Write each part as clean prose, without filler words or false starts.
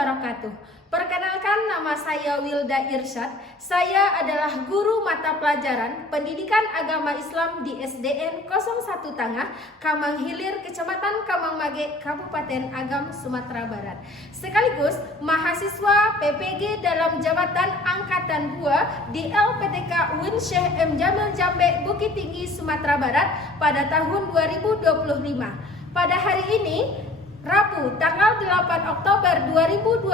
wabarakatuh. Perkenalkan, nama saya Wilda Irsyad. Saya adalah guru mata pelajaran Pendidikan Agama Islam di SDN 01 Tangah, Kamang Hilir, Kecamatan Kamang Mage, Kabupaten Agam, Sumatera Barat. Sekaligus mahasiswa PPG dalam jabatan Angkatan 2 di LPTK UIN Syekh M. Jamil Jambe, Bukit Tinggi, Sumatera Barat pada tahun 2025. Pada hari ini, Rabu, tanggal 8 Oktober 2025,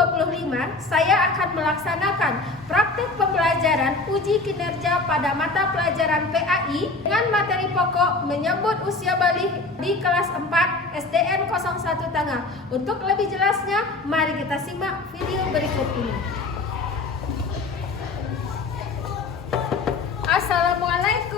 saya akan melaksanakan praktik pembelajaran uji kinerja pada mata pelajaran PAI dengan materi pokok menyambut usia balik di kelas 4 SDN 01 Tangah. Untuk lebih jelasnya, mari kita simak video berikut ini. Assalamualaikum.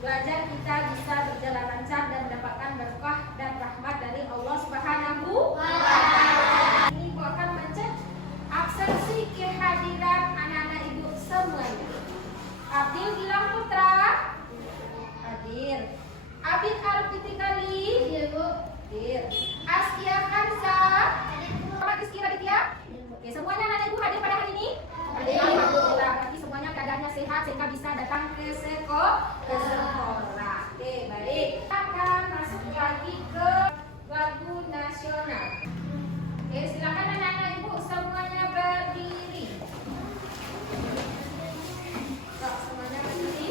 Belajar kita bisa berjalan lancar dan mendapatkan berkah dan rahmat dari Allah Subhanahu wa Ta'ala. Ini Ibu akan mencek absensi kehadiran anak-anak Ibu semuanya. Abdil Gilang Putra hadir. Abid Alfitikali hadir. Askia Kansa, Muhammad Rizky Raditya. Oke, semuanya anak Ibu hadir pada hari ini? Hadir. Alhamdulillah, berarti semuanya keadaannya sehat sehingga bisa datang ke sekolah. Oke, baik. Kita akan masuk lagi ke lagu nasional. Oke, silakan anak-anak Ibu semuanya berdiri. Semuanya berdiri.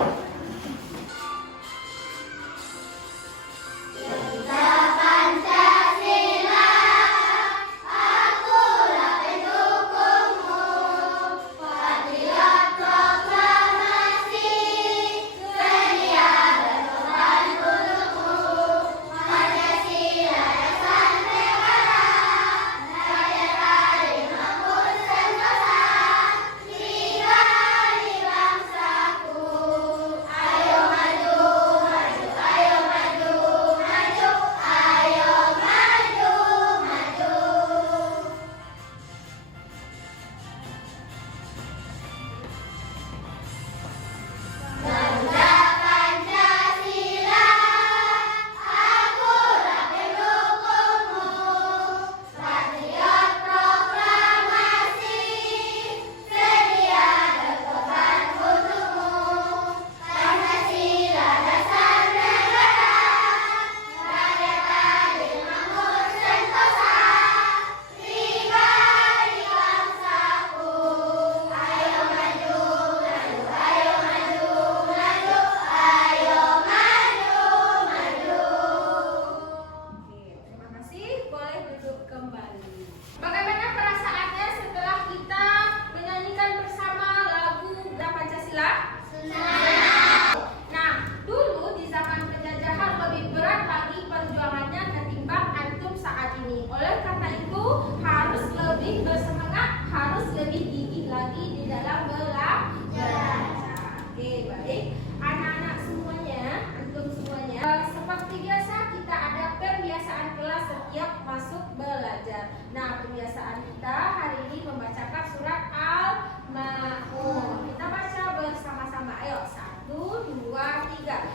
baik. Anak-anak semuanya, antum semuanya, seperti biasa kita ada pembiasaan kelas setiap masuk belajar. Nah, pembiasaan kita hari ini membacakan surat Al-Ma'un. Kita baca bersama-sama. Ayo, 1, 2, 3.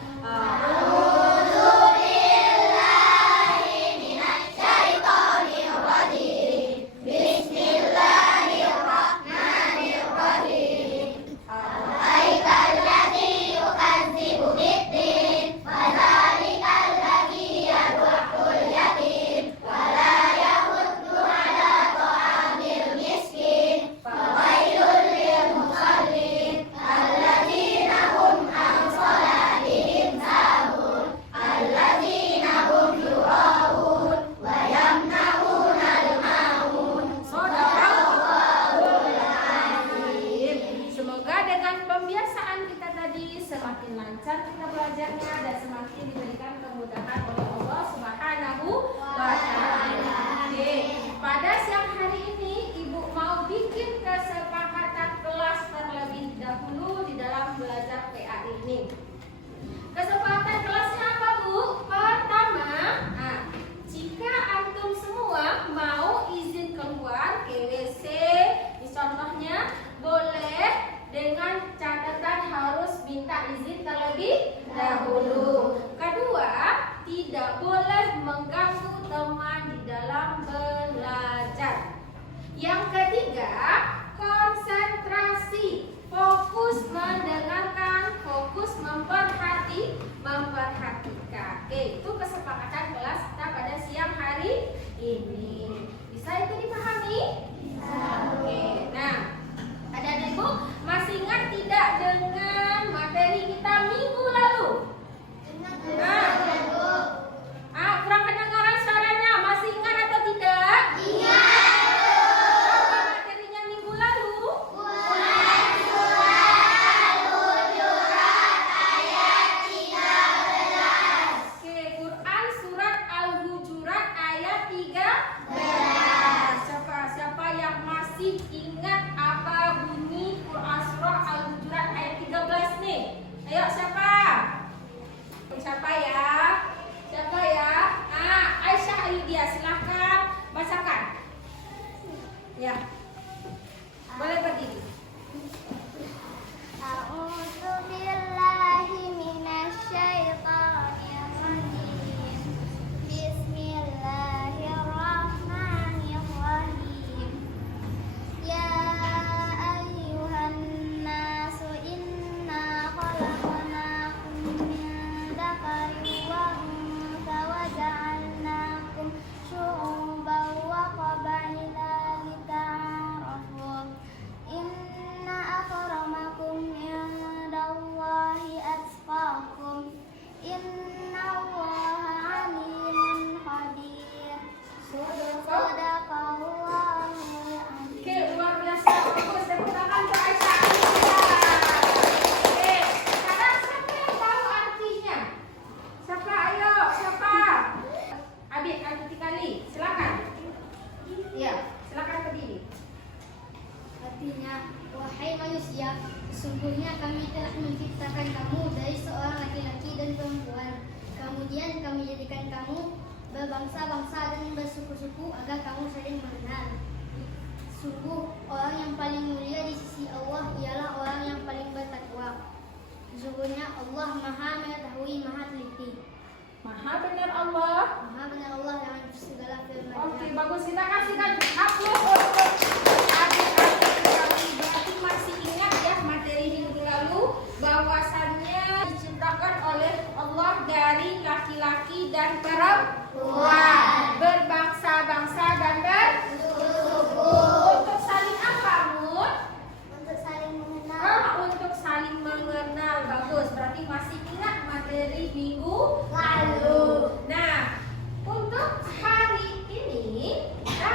Semakin lancar kita belajarnya dan semakin diberikan kemudahan oleh Allah Subhanahu wa Ta'ala. Oke, pada siang hari ini Ibu mau bikin kesepakatan kelas terlebih dahulu di dalam belajar PA ini. Kesepakatan kelasnya apa, Bu? Pertama, jika antum semua mau izin keluar ke WC, contohnya boleh dengan catatan harus minta izin terlebih dahulu. Kedua, tidak boleh mengganggu teman di dalam belajar. Yang ketiga, konsentrasi, fokus mendengarkan, fokus memperhatikan. Oke, itu kesepakatan kelas kita pada siang hari ini. Bisa itu dipahami? Bisa. Oke, nah, adik-adik Ibu masih ingat tidak dengan materi kita minggu lalu? Ingat, Bu. Kurang kedengaran suaranya. Masih ingat atau tidak? Ingat. Apa materinya minggu lalu? Quran surat Al-Hujurat ayat 13. Siapa yang masih ingat apa bunyi Quran surah Al-Hujurat ayat 13 nih? Ayo, siapa? Siapa ya? Aisyah Ayudia, silahkan bacakan. Ya, boleh berdiri. A'udzu billahi minasyaitonir rajim. Bismillahirrahmanirrahim. Ya ayyuhan nasu inna khalaqnakum min dzakarin wa untha wa ja'alnakum syu'uban wa qabaila lita'arafu. Inna akramakum indallahi atqakum. Innallaha alimun khabir. Sadaqallahul azim. Oke, luar biasa. Bagus, tepuk tangan untuk Aisyah Ayudia. Oke, sekarang siapa yang tahu artinya? Siapa? Ayo, siapa? Abid, kali. Silakan. Iya, silakan berdiri. Artinya, wahai manusia, sesungguhnya kami telah menciptakan kamu dari seorang laki-laki dan perempuan. Kemudian kami jadikan kamu berbangsa-bangsa dan bersuku-suku agar kamu saling mengenal. Sungguh, orang yang paling mulia di sisi Allah ialah orang yang paling bertakwa. Sesungguhnya Allah Maha Mengetahui, Maha Teliti. Maha benar Allah. Maha benar Allah dengan segala firman-Nya. Oke, bagus. Kita kasihkan aplaus untuk adik-adik kami. Berarti masih ingat ya materi minggu lalu bahwasannya diciptakan oleh Allah dari laki-laki dan perempuan, berbangsa-bangsa dan bersuku. Untuk saling apa, Mun? Untuk saling mengenal. Untuk saling mengenal. Bagus. Berarti masih ingat materi minggu lalu. Nah, untuk hari ini kita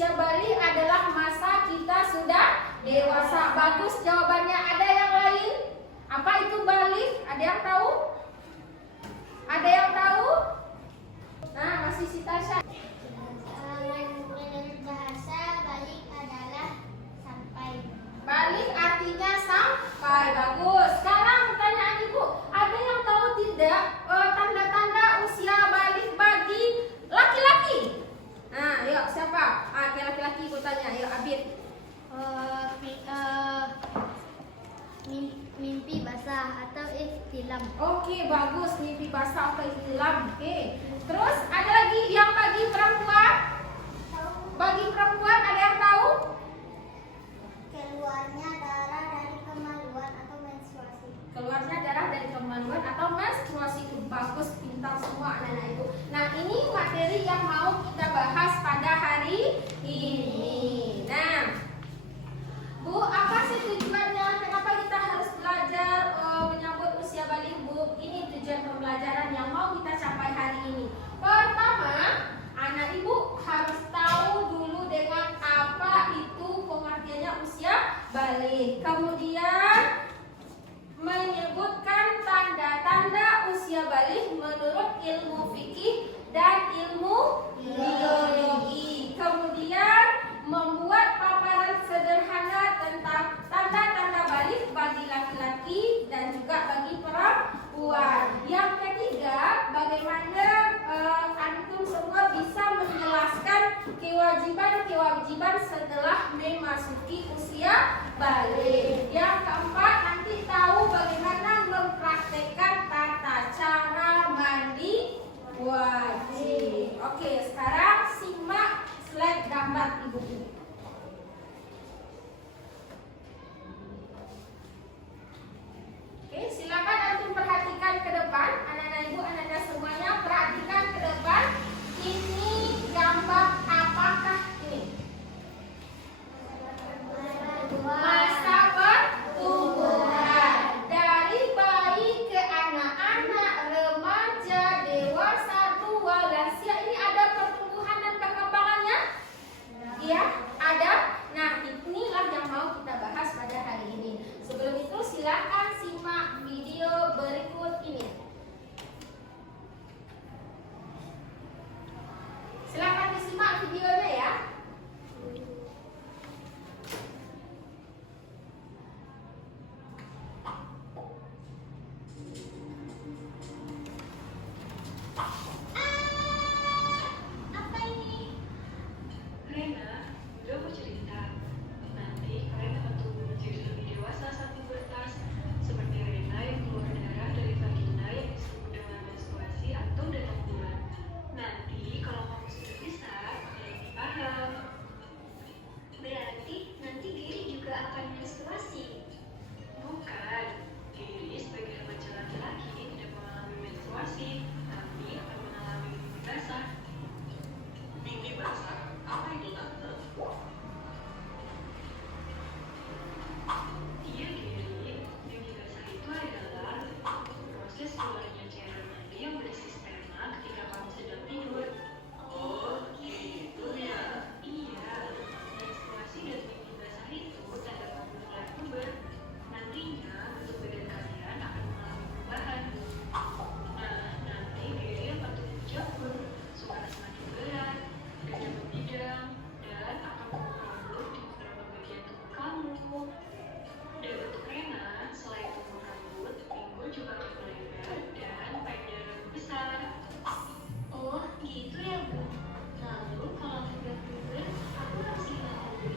usia balik adalah masa kita sudah dewasa. Bagus jawabannya. Ada yang lain? Apa itu balik? Ada yang tahu? Ada yang tahu? Nah, masih si Tasya. Menurut bahasa balik adalah sampai. Balik artinya sampai. Bagus. Sekarang pertanyaan Ibu, ada yang tahu tidak tanda-tanda usia balik bagi laki-laki? Nah, yuk siapa? Laki-laki Ibu tanya. Yuk Abid. Mimpi basah atau ihtilam. Oke, bagus. Mimpi basah atau ihtilam. Oke. Terus ada lagi yang bagi perempuan? Bagi perempuan ada yang tahu? Keluarnya darah dari kemaluan atau menstruasi. Keluarnya darah dari kemaluan atau menstruasi. Bagus, pintar semua anak-anak itu. Nah, ini materi yang mau kita bahas pada hari ini. Nah, Bu, apa sih tujuannya? Kenapa kita harus belajar menyambut usia balik, Bu? Ini tujuan pembelajaran yang mau kita capai hari ini. Pertama, anak Ibu harus tahu dulu dengan apa itu pengertiannya usia balik. Kemudian menyebutkan tanda-tanda usia balik menurut ilmu fikih dan ilmu biologi. Kemudian membuat paparan sederhana tentang tanda-tanda balik bagi laki-laki dan juga bagi perempuan. Yang ketiga, bagaimana antum semua bisa menjelaskan kewajiban-kewajiban setelah memasuki usia balik. Yang keempat, nanti tahu bagaimana mempraktekkan tata cara mandi wajib. Oke, sekarang simak slide gambar Ibu ini. Oke, silakan antum perhatikan ke depan. Anak-anak Ibu, anak-anak semuanya perhatikan ke depan. Ini gambar apakah ini? Masa pertumbuhan. Dari bayi ke anak-anak, remaja, dewasa, tua, lansia. Ini ada pertumbuhan dan perkembangannya? Iya, ada. Nah, inilah yang mau kita bahas pada hari ini. Sebelum itu silakan simak video berikut ini. Silakan disimak videonya ya. Apa ini? Rena, udah mau cerita. Nanti kalian akan tumbuh menjadi lebih dewasa saat pubertas. Seperti Rena yang keluar darah dari vagina yang disebut dengan menstruasi atau datang bulan. Nanti kalau kamu sudah besar, kalian lebih paham. Berarti nanti Giri juga akan menstruasi. Bukan, Giri sebagai remaja laki-laki tidak mengalami menstruasi, tapi akan mengalami mimpi basah. Mimpi basah? Apa itu tante? Iya, Giri. Mimpi basah itu adalah proses keluarnya cairan mandi yang berisi sperma ketika kamu sedang tidur. Oh, gitu ya. Iya, menstruasi dan mimpi basah itu tanda kamu mulai puber. Nantinya bentuk badan kalian akan mengalami perubahan. Nah, nanti Giri akan tumbuh jambul, suara semakin berat, dada membidang, dan akan tumbuh rambut di beberapa bagian tubuh kamu. Dan untuk Rena, selain tumbuh rambut, pinggul juga akan melebar dan pendek dan besar. Oh, gitu ya, Bu. Lalu kalau sudah puber, aku harus gimana, Bu?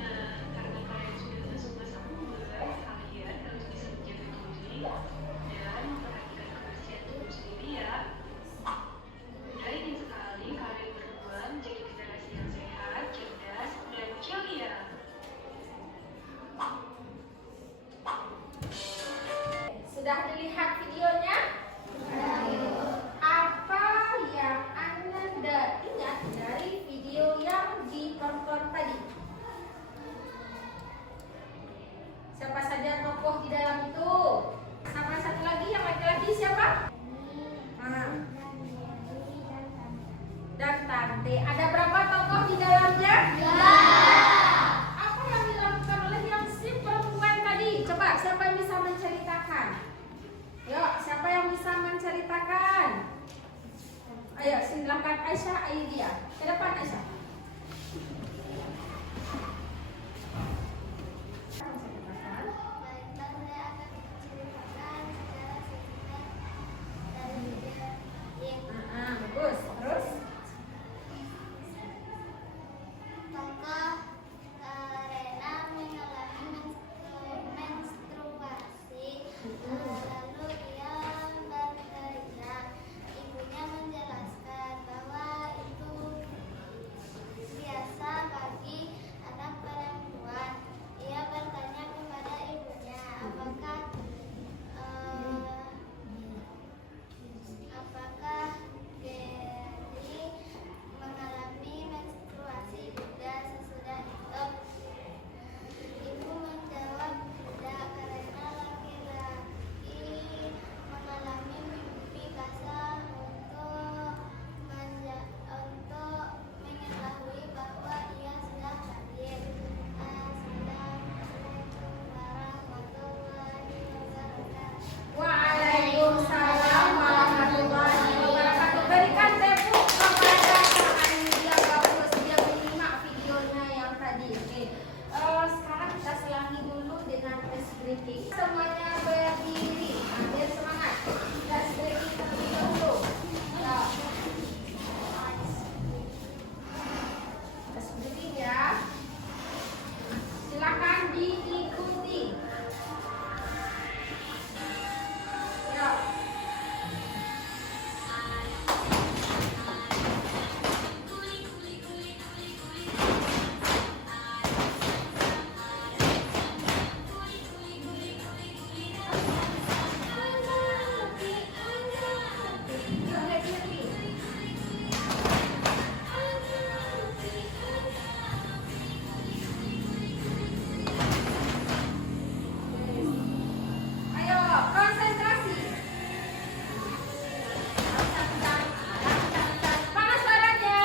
Nah, karena kalian sudah masuk masa puber, kalian harus bisa menjaga diri dan memperhatikan kebersihan tubuh sendiri ya. Udah ingin sekali kalian berdua menjadi generasi yang sehat, cerdas, dan ceria. Sudah dilihat videonya? Apa yang Anda ingat dari video yang ditonton tadi? Siapa saja tokoh di dalam itu? Sama satu lagi yang laki-laki siapa? Dan Tante. Ada berapa tokoh ceritakan. Ayo silakan Aisyah, ayo dia ke depan Aisyah. Ceritakan. Baiklah, saya akan menceritakan secara singkat dari Ibrahim. Bagus. Terus? Tokoh Rena mengalami menstruasi, lalu dia berteriak. Ibunya menjelaskan bahwa itu biasa bagi anak perempuan. Ia bertanya kepada ibunya, apakah Geri mengalami menstruasi juga sesudah itu? Ibu menjawab tidak, karena laki-laki mengalami mimpi basah untuk mengetahui bahwa ia sudah hadir. Assalamualaikum warahmatullahi wabarakatuh. Waalaikumsalam warahmatullahi wabarakatuh. Berikan tepuk kepada Kak Ayu, dia bagus, dia menyimak videonya yang tadi. Oke. Sekarang kita selangi dulu dengan tes breathing. Semuanya berdiri, biar semangat. Tes breathing terlebih dahulu. Ya. Tes breathing ya. Silakan diikuti. Ya. Ayo, konsentrasi. Mana suaranya?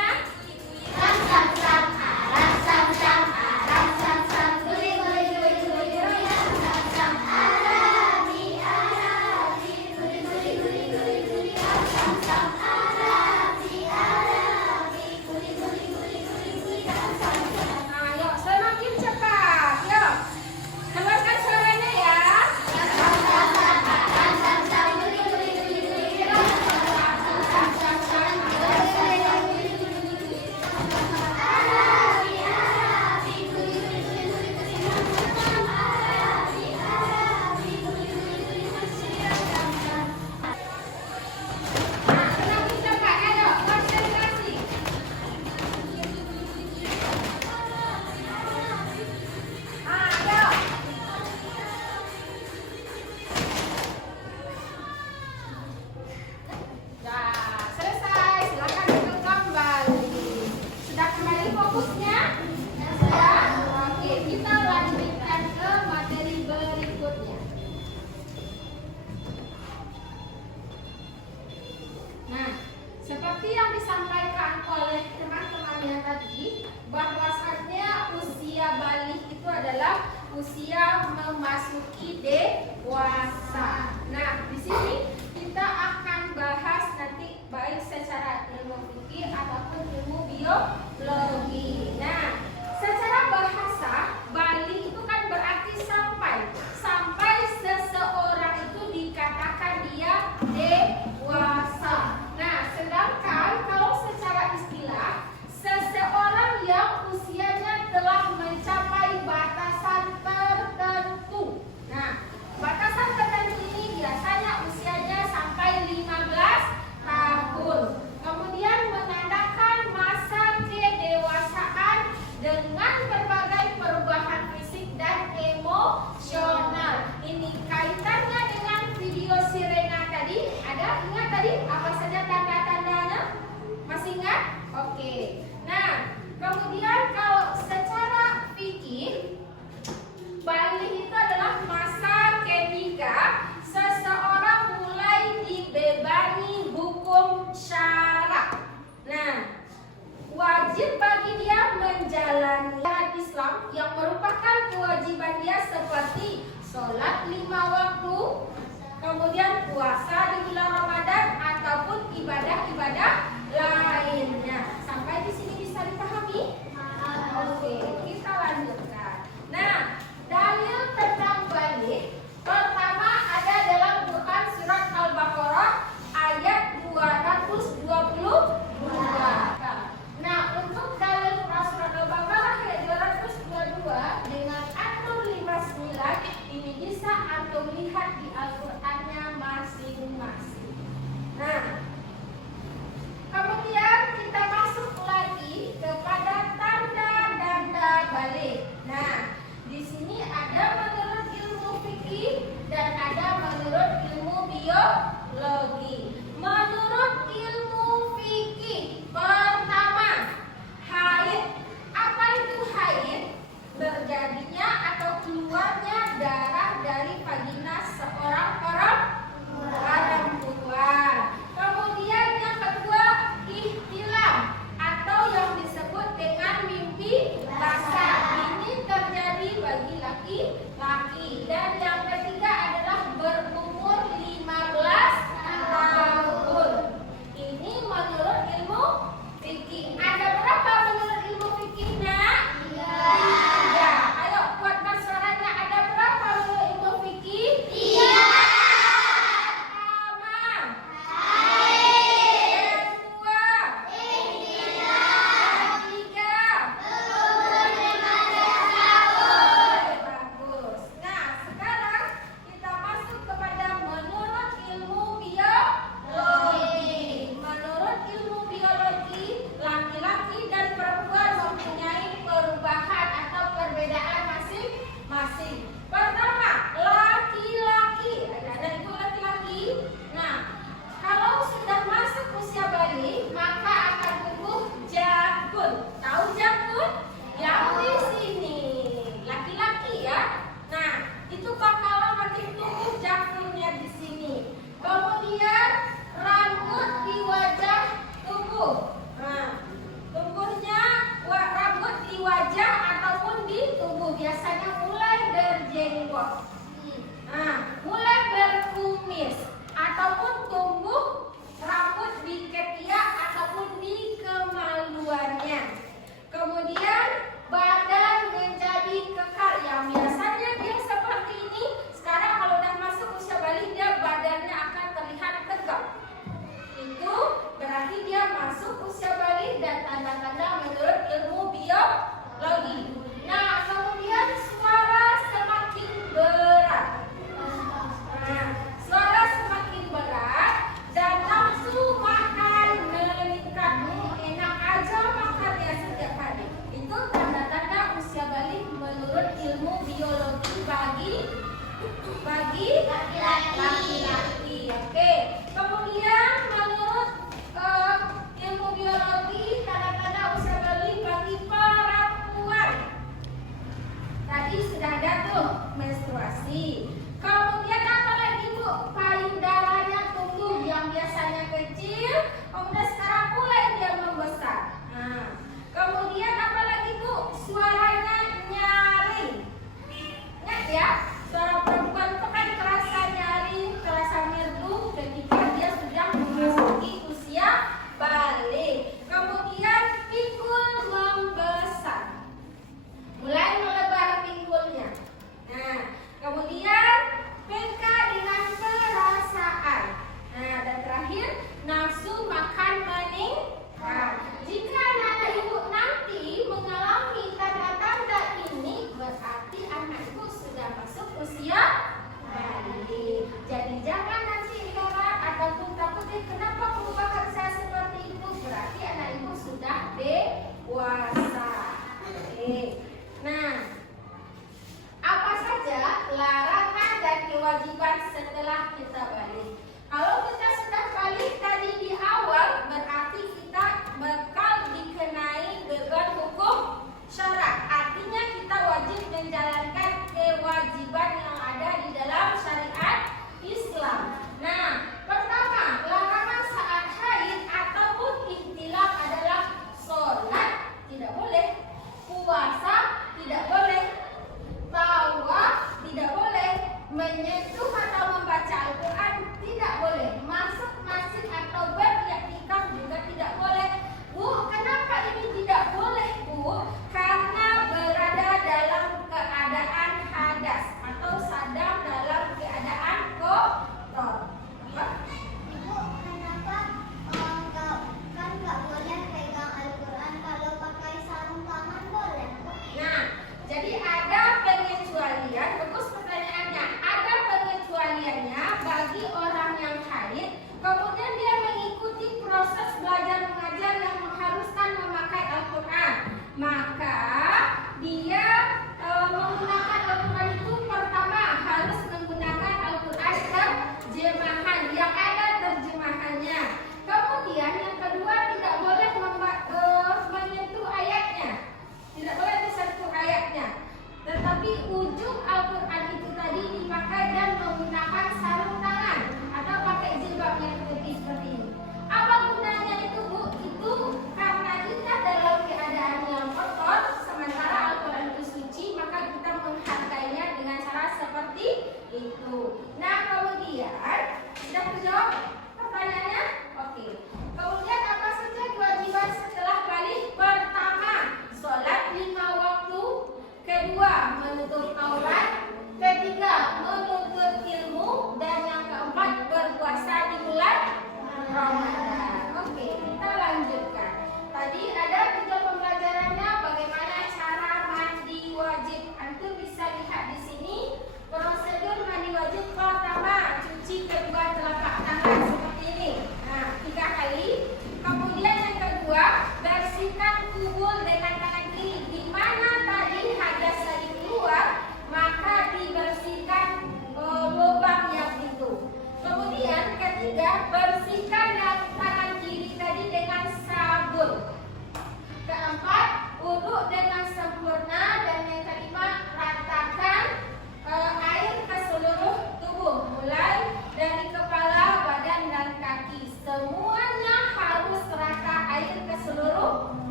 Ayo, semakin cepat. Yuk, keluarkan suaranya ya. Semakin cepat, ayo, konsentrasi. Ayo. Nah, selesai. Silakan duduk kembali. Sudah kembali fokusnya? Ya. Oke, kita lanjutkan ke materi berikutnya. Nah, seperti yang disampaikan oleh teman-temannya tadi, bahwasannya usia balik itu adalah usia memasuki dewasa. Nah, di sini kita akan bahas nanti baik secara ilmu fikih ataupun ilmu biologi. Nah, secara bahasa balik itu kan berarti sampai seseorang itu dikatakan dia dewasa. Nah, sedangkan kalau secara istilah seseorang yang usianya telah mencapai batasan tertentu. Nah, batasan tertentu ini biasanya usianya sampai 15 tahun. Kemudian menandakan masa kedewasaan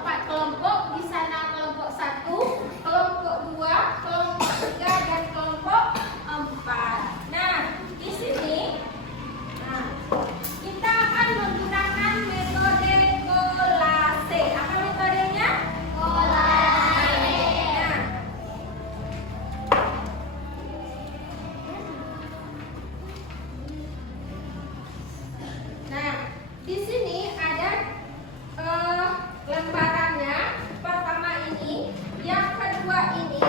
4 kelompok. Di sana kelompok 1, kelompok 2, kelompok 3, dan kelompok 4. Nah, di sini kita akan menggunakan metode kolase. Apa metodenya? Kolase. Nah, di sini ada lembarannya. Pertama ini, yang kedua ini.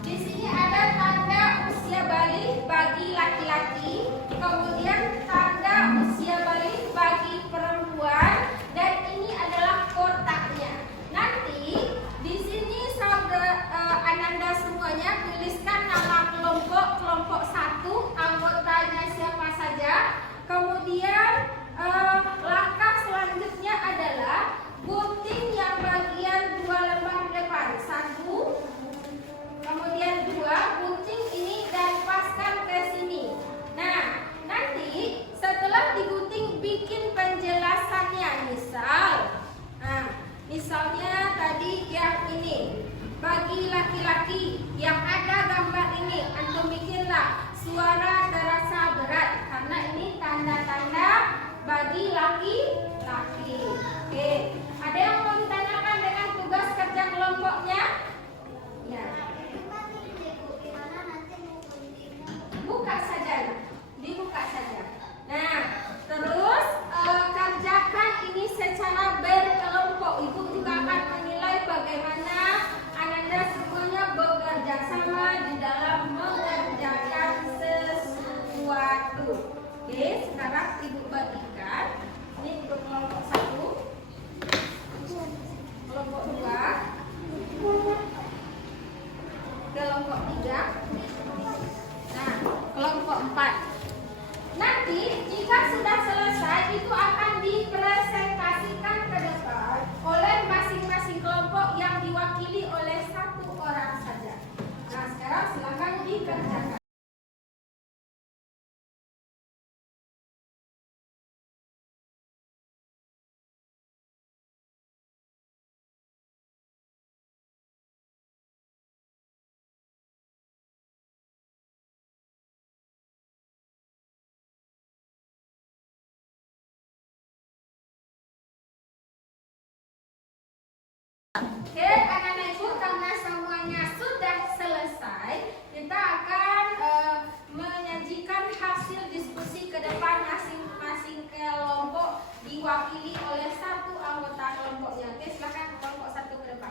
Di sini ada tanda usia balik bagi laki-laki, kemudian tanda usia balik bagi perempuan, dan ini adalah kotaknya. Nanti di sini Ananda semuanya tuliskan nama kelompok 1, anggotanya siapa saja. Kemudian langkah selanjutnya adalah gunting yang bagian 2 lembar depan. 1, kemudian 2, gunting ini dan paskan ke sini. Nah, nanti setelah digunting bikin penjelasannya. Misalnya tadi yang ini bagi laki-laki yang ada gambar ini, antum bikinlah suara terasa berat karena ini tanda-tanda bagi laki-laki. Oke, ada yang mau ditanyakan dengan tugas kerja kelompoknya? Ya. Buka saja, dibuka saja. Nah, terus kerjakan ini secara berkelompok. Ibu juga akan menilai bagaimana Ananda semuanya bekerja sama di dalam mengerjakan sesuatu. Oke, sekarang ibu bagikan. Ini untuk kelompok 1, kelompok 2, kelompok 3. Nah, kelompok 4. Nanti jika sudah selesai itu akan dipresentasikan ke depan oleh masing-masing kelompok yang diwakili oleh 1 orang saja. Nah, sekarang silakan dikerjakan. Oke, anak-anak ibu, karena semuanya sudah selesai, kita akan menyajikan hasil diskusi ke depan. Masing-masing kelompok diwakili oleh 1 anggota kelompoknya. Oke, silakan kelompok 1 ke depan.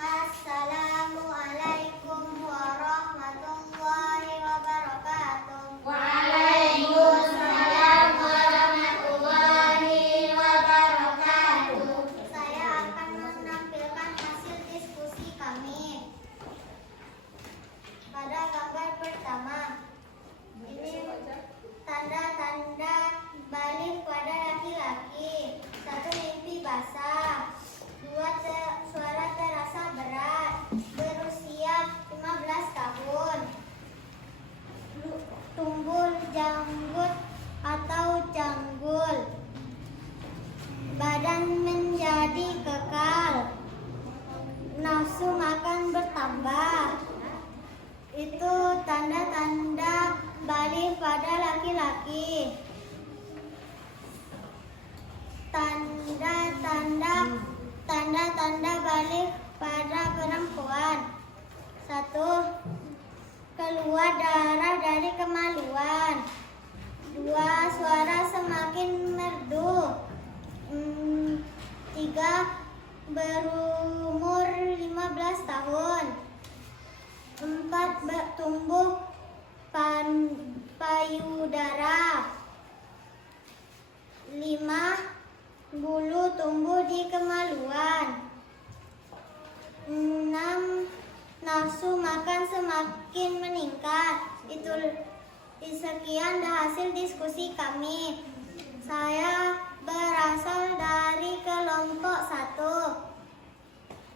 Assalamualaikum warahmatullahi wabarakatuh. Waalaikumsalam warahmatullahi wabarakatuh. Saya akan menampilkan hasil diskusi kami. Pada gambar pertama, ini tanda-tanda balik pada laki-laki. 1, mimpi basah. 2, suara terasa berat. Berusia 15 tahun. Tumbuh janggut atau janggul. Badan menjadi kekal. Nafsu makan bertambah. Itu tanda-tanda balik pada laki-laki. Tanda-tanda balik pada perempuan. 1, keluar darah dari kemaluan. 2, suara semakin merdu. 3, berumur 15 tahun. 4, tumbuh payudara. 5, bulu tumbuh di kemaluan. 6, nafsu makan semakin meningkat. Itu sekian hasil diskusi kami. Saya berasal dari kelompok 1.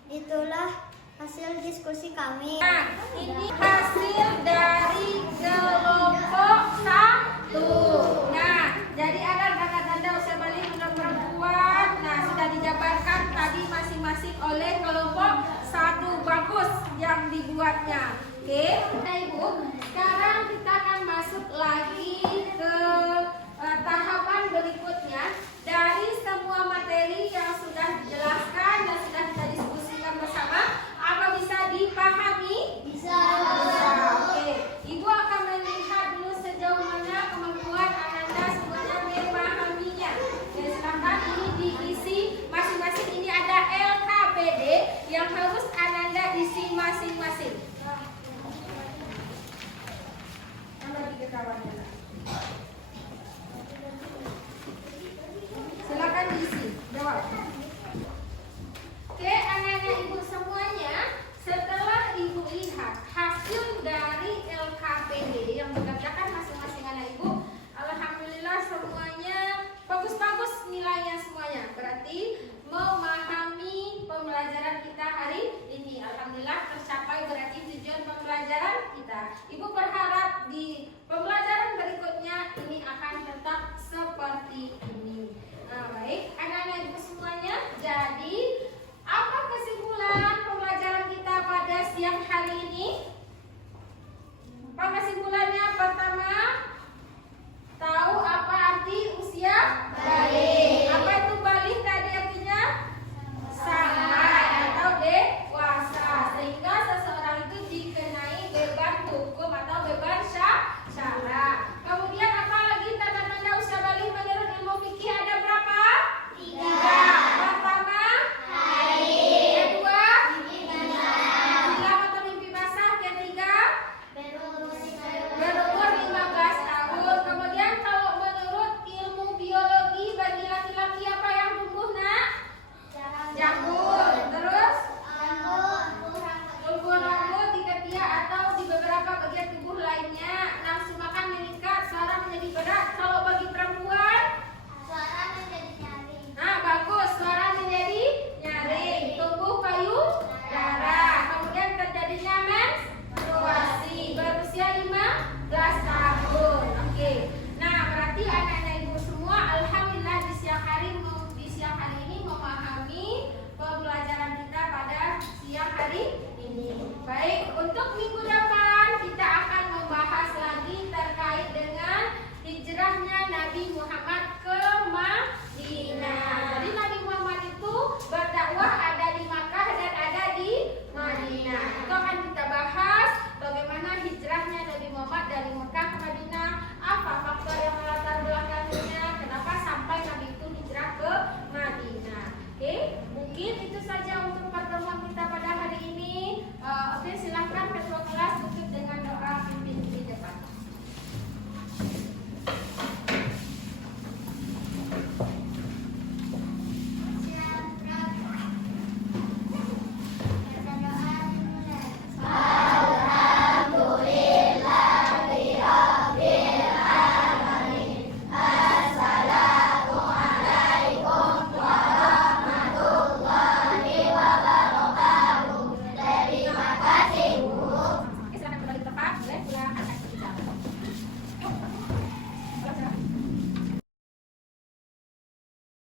Itulah hasil diskusi kami. Nah, ini hasil dari kelompok 1. Nah, Ibu